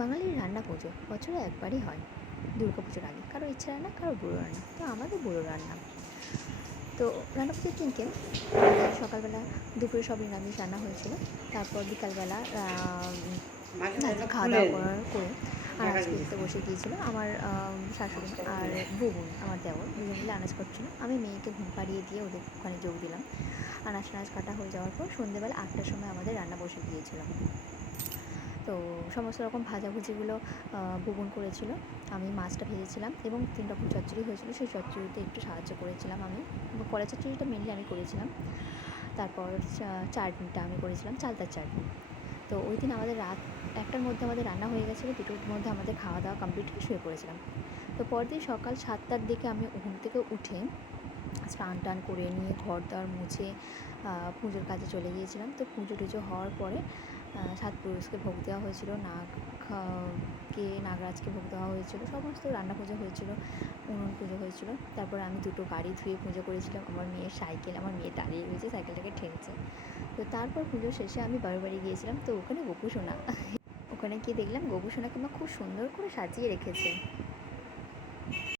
বাঙালির রান্না পুজো বছরে একবারই হয়, দুর্গা পুজোর আগে। কারো ইচ্ছা রান্না, কারো বুড়ো রান্না, তো আমাদের বুড়ো রান্না। তো রান্না পুজোর দিনকে আমাদের সকালবেলা দুপুরে সব নিরামিষ রান্না হয়েছিল। তারপর বিকালবেলা খাওয়া দাওয়া করে আনাজ কুটতে বসে গিয়েছিল আমার শাশুড়ি মা আর বোন, আমার দেওর, দুজন মিলে আনাজ করছিল। আমি মেয়েকে ঘুম পাড়িয়ে দিয়ে ওদের ওখানে যোগ দিলাম। আনাজ টানাজ কাটা হয়ে যাওয়ার পর সন্ধ্যেবেলা 8টার সময় আমাদের রান্না বসে গিয়েছিল। তো সমস্ত রকম ভাজাভুজিগুলো বুবুন করেছিল, আমি মাছটা ভেজেছিলাম এবং 3 রকম চচ্চড়ি হয়েছিল, সেই চচ্চড়িতে একটু সাহায্য করেছিলাম আমি। কলা চচ্চড়িটা মেনলি আমি করেছিলাম। তারপর চাটনিটা আমি করেছিলাম, চালতার চাটনি। তো ওই দিন আমাদের রাত 1টার মধ্যে আমাদের রান্না হয়ে গেছিলো, 2টোর মধ্যে আমাদের খাওয়া দাওয়া কমপ্লিট হয়ে শুয়ে পড়েছিলাম। তো পরদিন সকাল 7টার দিকে আমি ঘুম থেকে উঠে স্নান টান করে নিয়ে ঘর দর মুছে পুজোর কাজে চলে গিয়েছিলাম। তো পুজো টুজো হওয়ার পরে সাত পুরুষকে ভোগ দেওয়া হয়েছিল, নাগরাজকে ভোগ দেওয়া হয়েছিল, সমস্ত রান্না পুজো হয়েছিল, উনুন পুজো হয়েছিল। তারপরে আমি 2টো গাড়ি ধুয়ে পুজো করেছিলাম। আমার মেয়ের সাইকেল, আমার মেয়ে দাঁড়িয়ে রয়েছে, সাইকেলটাকে ঠেলছে। তো তারপর পুজো শেষে আমি বাবার বাড়ি গিয়েছিলাম। তো ওখানে গোপুসোনা, ওখানে গিয়ে দেখলাম গোপুসোনাকে মা খুব সুন্দর করে সাজিয়ে রেখেছে।